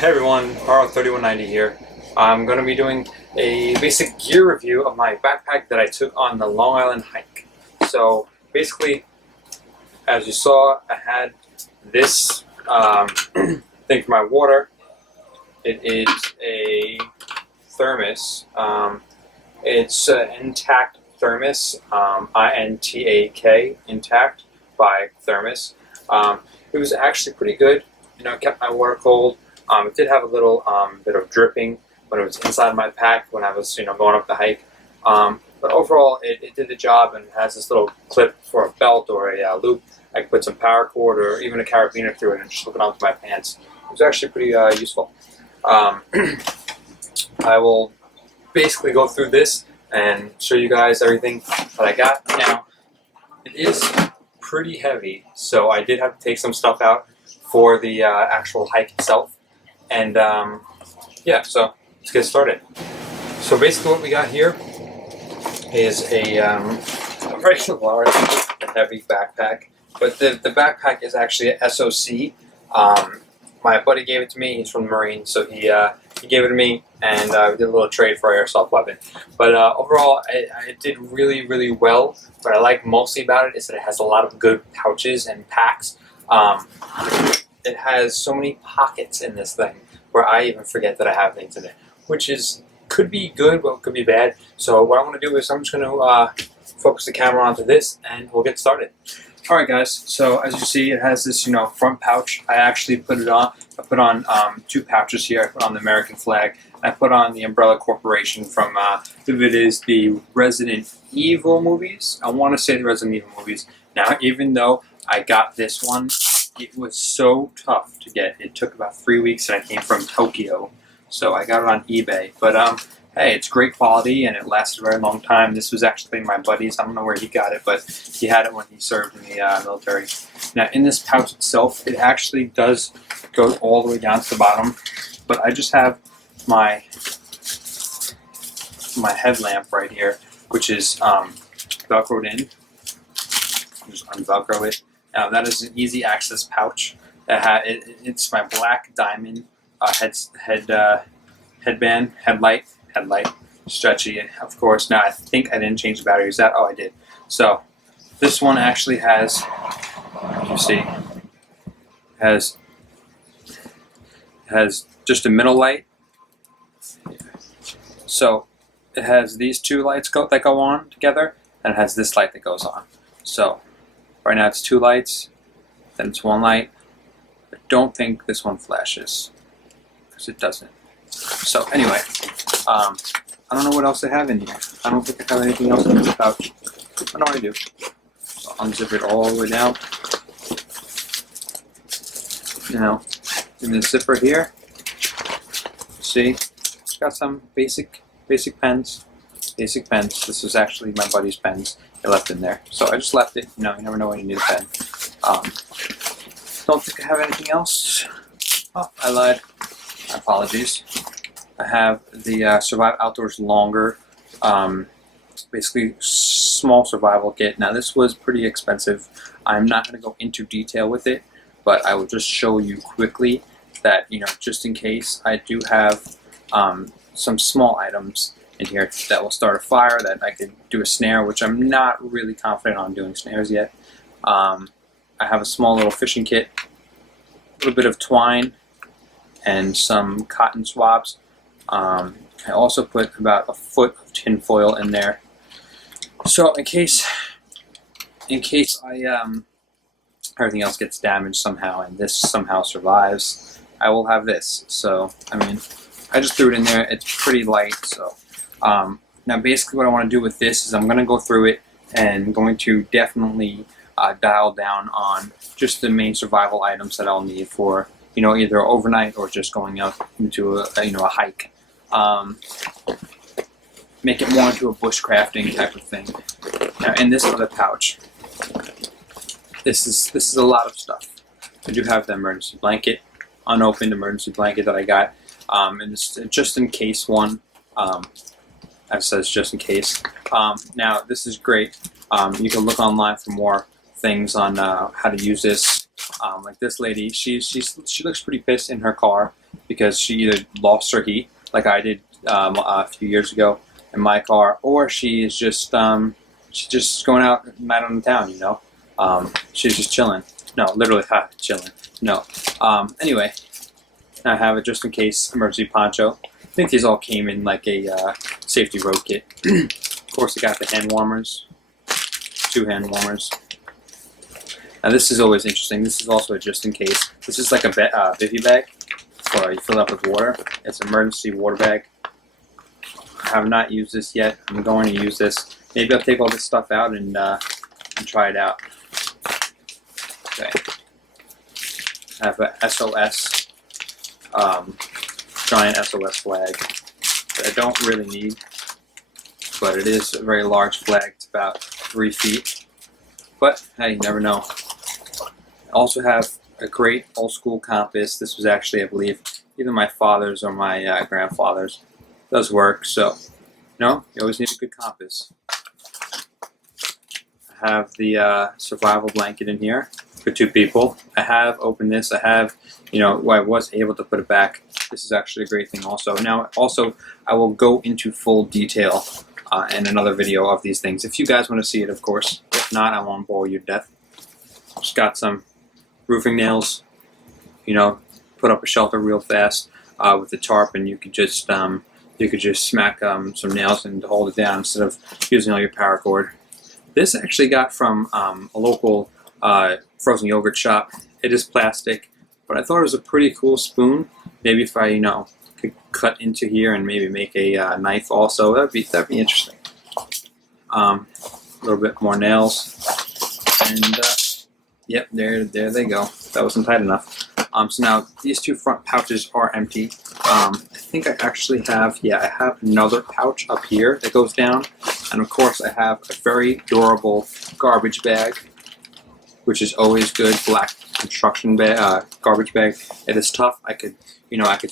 Hey everyone, RO3190 here. I'm going to be doing a basic gear review of my backpack that I took on the Long Island hike. So basically, as you saw, I had this thing for my water. It is a thermos. It's an intact thermos, I-N-T-A-K, intact by thermos. It was actually pretty good. You know, it kept my water cold. It did have a little bit of dripping when it was inside my pack when I was, going up the hike. But overall, it did the job, and it has this little clip for a belt or a loop. I could put some paracord or even a carabiner through it and just hook it onto my pants. It was actually pretty useful. I will basically go through this and show you guys everything that I got. Now, it is pretty heavy, so I did have to take some stuff out for the actual hike itself. And yeah, so let's get started. So basically what we got here is a very large, heavy backpack. But the backpack is actually a S.O.C. My buddy gave it to me. He's from the Marines, so he gave it to me, and we did a little trade for our airsoft weapon. But overall, it did really, really well. What I like mostly about it is that it has a lot of good pouches and packs. It has so many pockets in this thing where I even forget that I have things in it, which could be good, but could be bad. So what I'm going to do is I'm just going to focus the camera onto this, and we'll get started. All right, guys. So as you see, it has this, front pouch. I actually put it on. I put on two pouches here. I put on the American flag. I put on the Umbrella Corporation from, if it is the Resident Evil movies. I want to say the Resident Evil movies. Now, even though I got this one, it was so tough to get. It took about 3 weeks, and I came from Tokyo, so I got it on eBay. But hey, it's great quality, and it lasted a very long time. This was actually my buddy's. I don't know where he got it, but he had it when he served in the military. Now, in this pouch itself, it actually does go all the way down to the bottom, but I just have my headlamp right here, which is Velcroed in. Just unvelcro it. Now, that is an easy access pouch. It's my black diamond headlight, stretchy, of course. Now, I think I didn't change the batteries. Oh, I did. So, this one actually has, as you see, has just a middle light. So, it has these two lights that go on together, and it has this light that goes on. So, right now it's two lights, then it's one light. I don't think this one flashes, because it doesn't. So anyway, I don't know what else I have in here. I don't think I have anything else in this pouch. I know I do. So unzip it all the way down. Now, in the zipper here, see, it's got some basic pens. This is actually my buddy's pens. He left in there, so I just left it. You never know when you need a pen. Don't think I have anything else. Oh, I lied. My apologies. I have the Survive Outdoors Longer, basically small survival kit. Now, this was pretty expensive. I'm not going to go into detail with it, but I will just show you quickly that, just in case, I do have some small items in here that will start a fire, that I could do a snare, which I'm not really confident on doing snares yet. I have a small little fishing kit, a little bit of twine, and some cotton swabs. I also put about a foot of tin foil in there. So in case everything else gets damaged somehow and this somehow survives, I will have this. So, I just threw it in there. It's pretty light, so. Now basically what I want to do with this is I'm going to go through it and going to definitely dial down on just the main survival items that I'll need for, either overnight or just going out into a hike. Make it more into a bushcrafting type of thing. Now in this other pouch, this is a lot of stuff. I do have the emergency blanket, unopened emergency blanket that I got, and it's just in case one. That says just in case. Now this is great. You can look online for more things on how to use this. Like this lady, she looks pretty pissed in her car because she either lost her heat, like I did a few years ago in my car, or she's just going out night on the town, you know. She's just chilling. No, literally chilling. No. Anyway, I have a just in case emergency poncho. I think these all came in like a safety road kit. Of course, I got the hand warmers, 2 hand warmers. Now this is always interesting. This is also a just in case. This is like a bivy bag, or you fill it up with water. It's an emergency water bag. I have not used this yet. I'm going to use this. Maybe I'll take all this stuff out and try it out. Okay. I have a SOS, giant SOS flag that I don't really need, but it is a very large flag. It's about 3 feet, but hey, you never know. I also have a great old school compass. This was actually, I believe, either my father's or my grandfather's. It does work, so you always need a good compass. I have the survival blanket in here for 2 people. I have opened this. I have, I was able to put it back. This is actually a great thing also. Now, also, I will go into full detail in another video of these things. If you guys want to see it, of course. If not, I won't bore you to death. Just got some roofing nails. Put up a shelter real fast with the tarp, and you could just smack some nails and hold it down instead of using all your paracord. This actually got from a local frozen yogurt shop. It is plastic, but I thought it was a pretty cool spoon. Maybe if I, could cut into here and maybe make a knife also, that'd be interesting. A little bit more nails, and yep, there they go. That wasn't tight enough. So now these 2 front pouches are empty. I think I actually have, I have another pouch up here that goes down, and of course I have a very durable garbage bag, which is always good. Black construction bag, garbage bag. It is tough. I could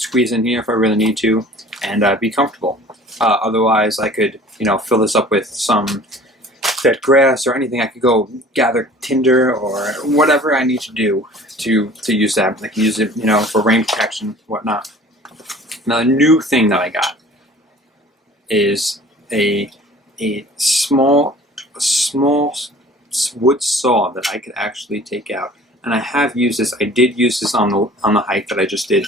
squeeze in here if I really need to, and be comfortable. Otherwise, I could, fill this up with some dead grass or anything. I could go gather tinder or whatever I need to do to use that. Like use it, for rain protection, whatnot. Now, the new thing that I got is a small wood saw that I could actually take out, and I have used this. I did use this on the hike that I just did.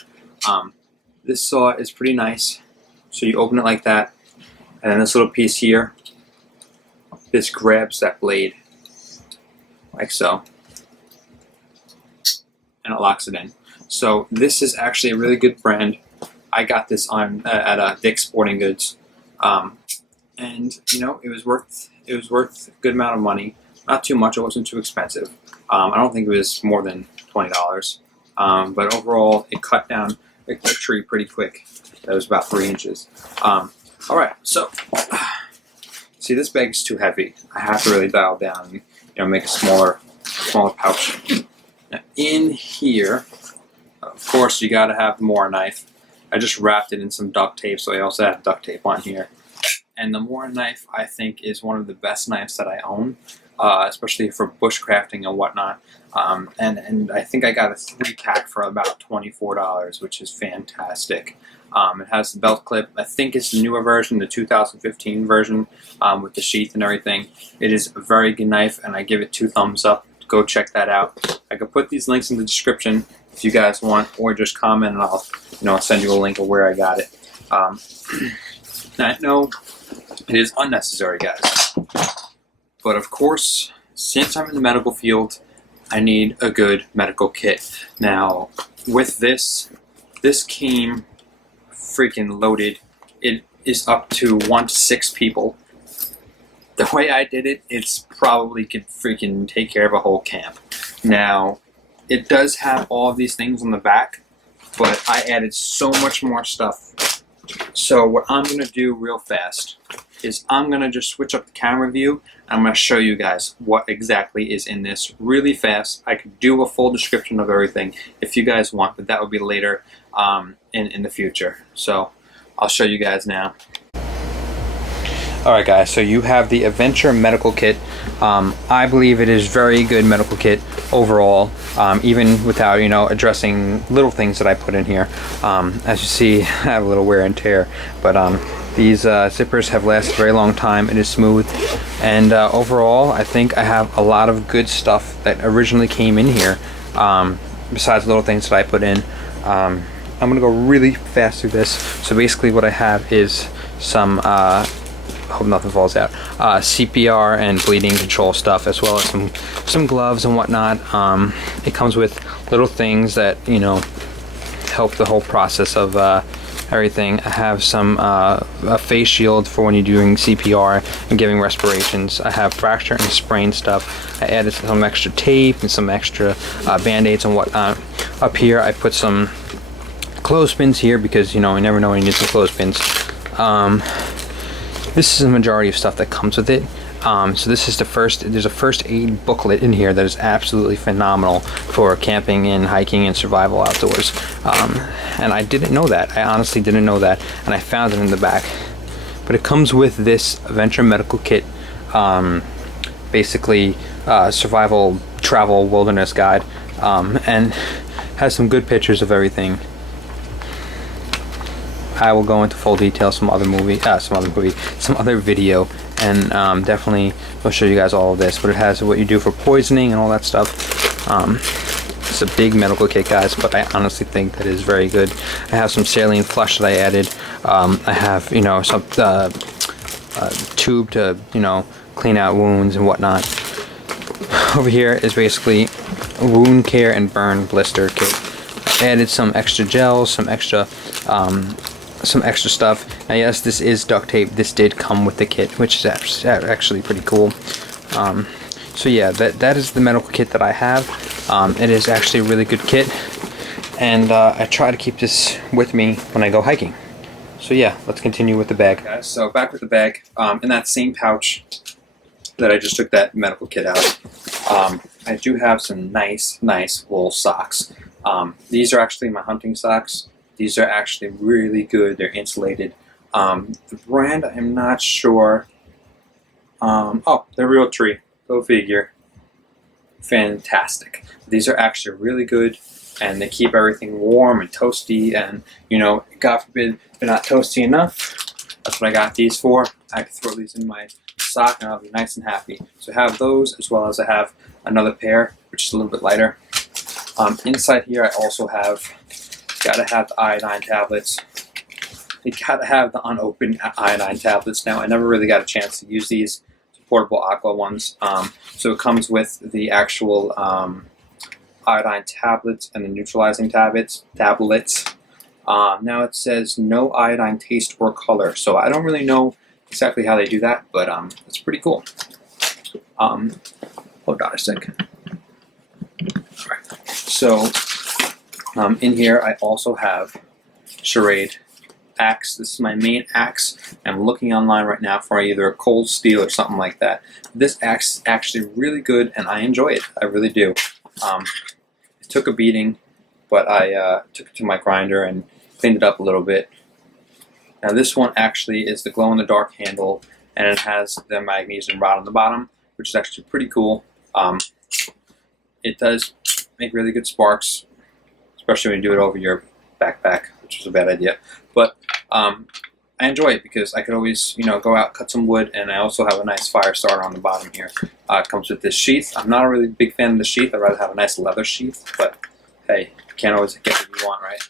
This saw is pretty nice. So you open it like that, and then this little piece here, this grabs that blade like so, and it locks it in. So this is actually a really good brand. I got this on at Dick's Sporting Goods, and it was worth a good amount of money. Not too much. It wasn't too expensive. I don't think it was more than $20. But overall, it cut down a tree pretty quick. That was about 3 inches. All right, so see, this bag is too heavy. I have to really dial down and make a smaller pouch. Now, in here, of course, you got to have more knife. I just wrapped it in some duct tape, so I also have duct tape on here. And the Mora knife, I think, is one of the best knives that I own, especially for bushcrafting and whatnot. And I think I got a 3-pack for about $24, which is fantastic. It has the belt clip. I think it's the newer version, the 2015 version, with the sheath and everything. It is a very good knife, and I give it 2 thumbs up. Go check that out. I could put these links in the description if you guys want, or just comment and I'll send you a link of where I got it. I know it is unnecessary, guys, but of course, since I'm in the medical field, I need a good medical kit. Now, with this came freaking loaded. It is up to 1 to 6 people. The way I did it, it's probably could freaking take care of a whole camp. Now, it does have all of these things on the back, but I added so much more stuff. So what I'm going to do real fast is I'm going to just switch up the camera view, and I'm going to show you guys what exactly is in this really fast. I could do a full description of everything if you guys want, but that would be later in the future. So I'll show you guys now. Alright guys, so you have the Adventure Medical Kit. I believe it is very good medical kit overall, even without, you know, addressing little things that I put in here. As you see, I have a little wear and tear, but these zippers have lasted a very long time. It is smooth, and overall I think I have a lot of good stuff that originally came in here, besides little things that I put in. I'm gonna go really fast through this. So basically what I have is some hope nothing falls out, CPR and bleeding control stuff, as well as some gloves and whatnot. It comes with little things that, you know, help the whole process of everything. I have some a face shield for when you're doing CPR and giving respirations. I have fracture and sprain stuff. I added some extra tape and some extra band-aids and whatnot. Up here I put some clothespins here because, you know, you never know when you need some clothespins. This is the majority of stuff that comes with it. So this is there's a first aid booklet in here that is absolutely phenomenal for camping and hiking and survival outdoors. And I didn't know that. I honestly didn't know that, and I found it in the back. But it comes with this Venture Medical Kit, basically survival travel wilderness guide, and has some good pictures of everything. I will go into full detail some other video, and definitely will show you guys all of this. But it has what you do for poisoning and all that stuff. It's a big medical kit, guys, but I honestly think that is very good. I have some saline flush that I added. I have, you know, some tube to, you know, clean out wounds and whatnot. Over here is basically a wound care and burn blister kit. I added some extra gels, some extra stuff. Now yes, this is duct tape. This did come with the kit, which is actually pretty cool. So yeah, that is the medical kit that I have. It is actually a really good kit, and I try to keep this with me when I go hiking. So yeah, let's continue with the bag. Guys, so back with the bag. In that same pouch that I just took that medical kit out, I do have some nice wool socks. These are actually my hunting socks. These are actually really good. They're insulated. The brand, I'm not sure. Oh, they're Real Tree. Go figure. Fantastic. These are actually really good, and they keep everything warm and toasty, and, you know, God forbid they're not toasty enough. That's what I got these for. I can throw these in my sock and I'll be nice and happy. So I have those, as well as I have another pair, which is a little bit lighter. Inside here I also have, gotta have the iodine tablets. You gotta have the unopened iodine tablets. Now, I never really got a chance to use these portable aqua ones. So it comes with the actual iodine tablets and the neutralizing tablets. Now it says no iodine taste or color. So I don't really know exactly how they do that, but it's pretty cool. Hold on a second. All right. So in here I also have Charade axe. This is my main axe. I'm looking online right now for either a cold steel or something like that. This axe is actually really good, and I enjoy it. I really do. It took a beating, but I took it to my grinder and cleaned it up a little bit. Now this one actually is the glow-in-the-dark handle, and it has the magnesium rod on the bottom, which is actually pretty cool. It does make really good sparks, especially when you do it over your backpack, which was a bad idea. But I enjoy it because I could always, you know, go out, cut some wood, and I also have a nice fire starter on the bottom here. It comes with this sheath. I'm not a really big fan of the sheath. I'd rather have a nice leather sheath, but hey, you can't always get what you want, right?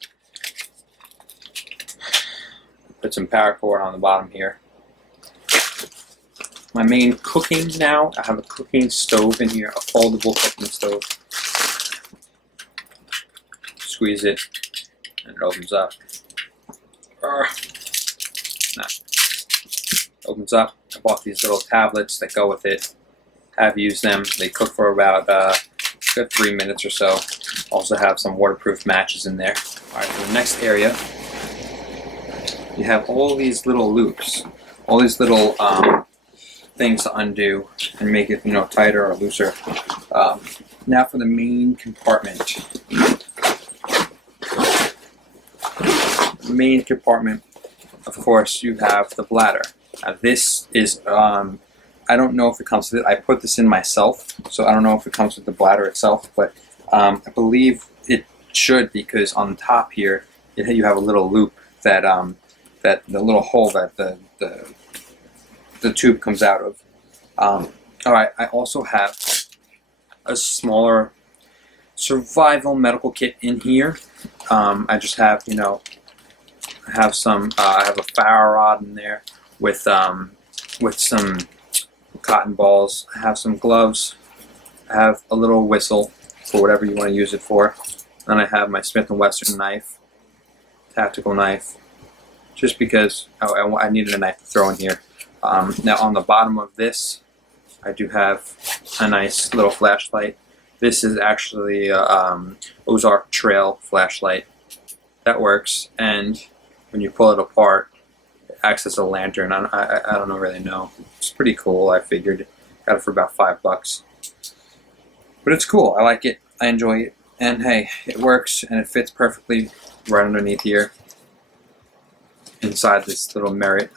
Put some paracord on the bottom here. My main cooking now, I have a cooking stove in here, a foldable cooking stove. Squeeze it, and it opens up. Opens up. I bought these little tablets that go with it. Have used them. They cook for about good 3 minutes or so. Also have some waterproof matches in there. Alright, for the next area, you have all these little loops, all these little things to undo and make it, you know, tighter or looser. Now for the main compartment. The main compartment, of course, you have the bladder. Now this is I don't know if it comes with it. I put this in myself, so I don't know if it comes with the bladder itself, but I believe it should, because on the top here, you have a little loop that that the little hole that the tube comes out of. All right, I also have a smaller survival medical kit in here. I just have, you know, I have some. I have a fire rod in there with some cotton balls. I have some gloves. I have a little whistle for whatever you want to use it for. Then I have my Smith & Wesson knife, tactical knife, just because I needed a knife to throw in here. Now on the bottom of this, I do have a nice little flashlight. This is actually a Ozark Trail flashlight. That works, and when you pull it apart, it acts as a lantern. I don't really know. It's pretty cool. I figured. Got it for about $5. But it's cool. I like it. I enjoy it. And hey, it works, and it fits perfectly right underneath here, inside this little merit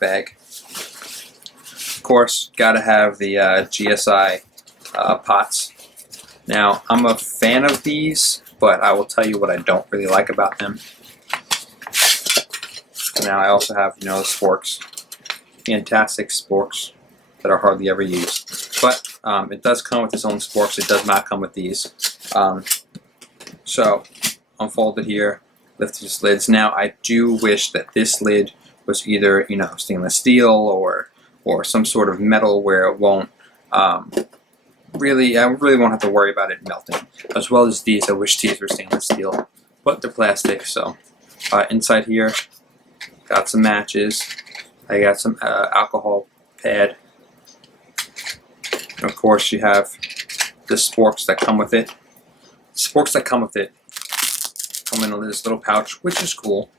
bag. Of course, gotta have the GSI pots. Now, I'm a fan of these, but I will tell you what I don't really like about them. Now, I also have, you know, the sporks, fantastic sporks that are hardly ever used. But it does come with its own sporks. It does not come with these. So, unfold it here, lift these lids. Now, I do wish that this lid was either, you know, stainless steel or some sort of metal where it won't I really won't have to worry about it melting. As well as these, I wish these were stainless steel, but they're plastic. So inside here, got some matches. I got some alcohol pad. And of course, you have the sporks that come with it. Sporks that come with it come in this little pouch, which is cool,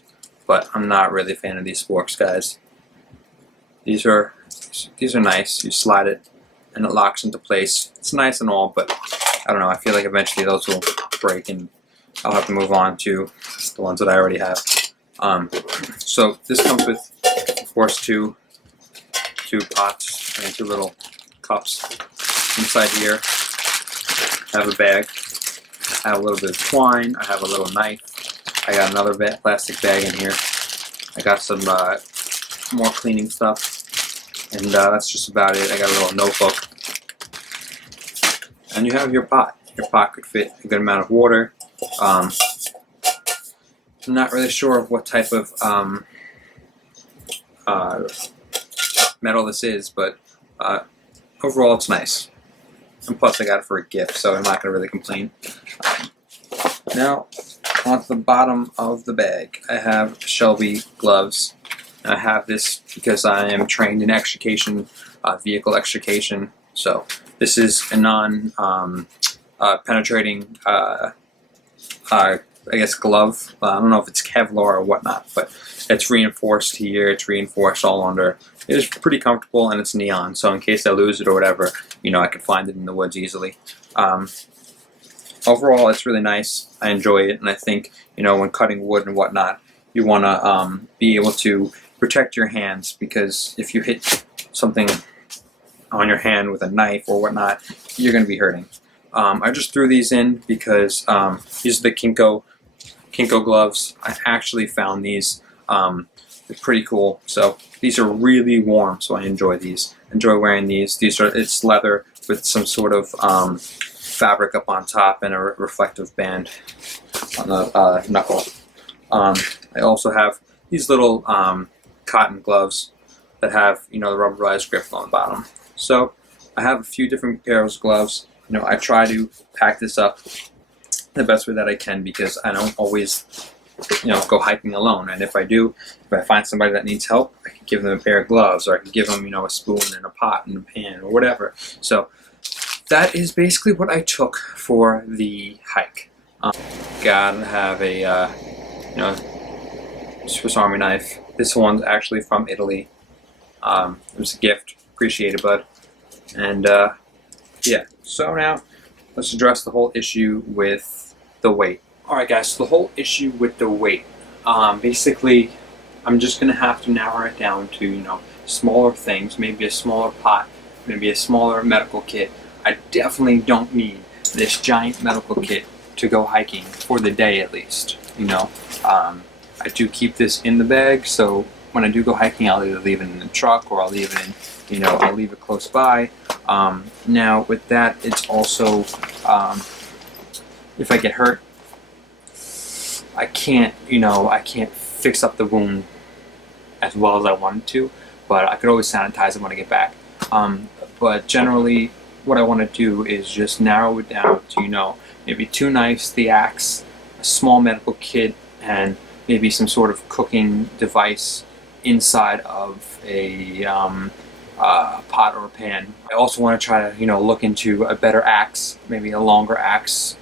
but I'm not really a fan of these sporks, guys. These are nice. You slide it and it locks into place. It's nice and all, but I don't know. I feel like eventually those will break and I'll have to move on to the ones that I already have. So this comes with, of course, two pots and two little cups. Inside here, I have a bag. I have a little bit of twine. I have a little knife. I got another plastic bag in here. I got some more cleaning stuff. And that's just about it. I got a little notebook. And you have your pot. Your pot could fit a good amount of water. I'm not really sure of what type of metal this is, but overall it's nice. And plus I got it for a gift, so I'm not going to really complain. Now, onto the bottom of the bag, I have Shelby gloves. I have this because I am trained in extrication, vehicle extrication. So this is a non-penetrating, I guess, glove. I don't know if it's Kevlar or whatnot, but it's reinforced here. It's reinforced all under. It's pretty comfortable, and it's neon. So in case I lose it or whatever, you know, I could find it in the woods easily. Overall, it's really nice. I enjoy it, and I think, you know, when cutting wood and whatnot, you want to be able to protect your hands, because if you hit something on your hand with a knife or whatnot, you're going to be hurting. I just threw these in because these are the Kinko gloves. I actually found these. They're pretty cool. So these are really warm, so I enjoy these. Enjoy wearing these. It's leather with some sort of fabric up on top and a reflective band on the knuckle. I also have these little cotton gloves that have, you know, the rubberized grip on the bottom. So I have a few different pairs of gloves. You know, I try to pack this up the best way that I can, because I don't always, you know, go hiking alone. And if I do, if I find somebody that needs help, I can give them a pair of gloves, or I can give them, you know, a spoon and a pot and a pan or whatever. So that is basically what I took for the hike. Gotta have a, you know, Swiss Army knife. This one's actually from Italy. It was a gift. Appreciate it, bud. And yeah, so now let's address the whole issue with the weight. Alright guys, so the whole issue with the weight. Basically, I'm just going to have to narrow it down to, you know, smaller things, maybe a smaller pot, maybe a smaller medical kit. I definitely don't need this giant medical kit to go hiking for the day at least. I do keep this in the bag, so when I do go hiking, I'll either leave it in the truck or I'll leave it in, I'll leave it close by. Now with that, it's also, if I get hurt, I can't fix up the wound as well as I wanted to, but I could always sanitize it when I get back. But generally, what I want to do is just narrow it down to, maybe 2 knives, the axe, a small medical kit, and maybe some sort of cooking device inside of a pot or a pan. I also want to try to, look into a better axe, maybe a longer axe,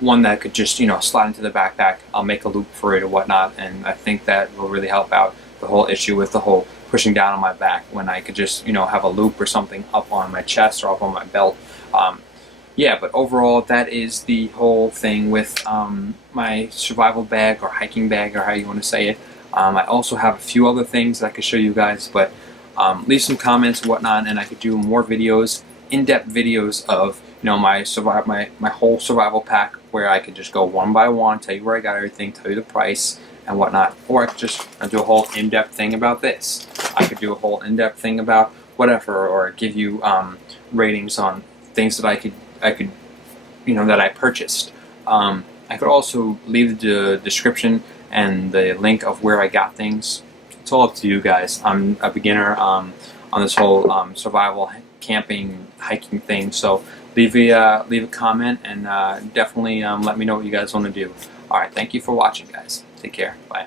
one that could just, slide into the backpack. I'll make a loop for it or whatnot, and I think that will really help out the whole issue with the whole pushing down on my back, when I could just, have a loop or something up on my chest or up on my belt. Yeah, but overall, that is the whole thing with my survival bag or hiking bag, or how you want to say it. I also have a few other things that I could show you guys, but leave some comments and whatnot, and I could do more videos, in-depth videos of my whole survival pack, where I could just go one by one, tell you where I got everything, tell you the price and whatnot. Or I could just do a whole in-depth thing about this. I could do a whole in-depth thing about whatever, or give you ratings on things that I could that I purchased. I could also leave the description and the link of where I got things. It's all up to you guys. I'm a beginner on this whole survival camping hiking thing, so leave a comment, and definitely let me know what you guys want to do. Alright, thank you for watching, guys. Take care. Bye.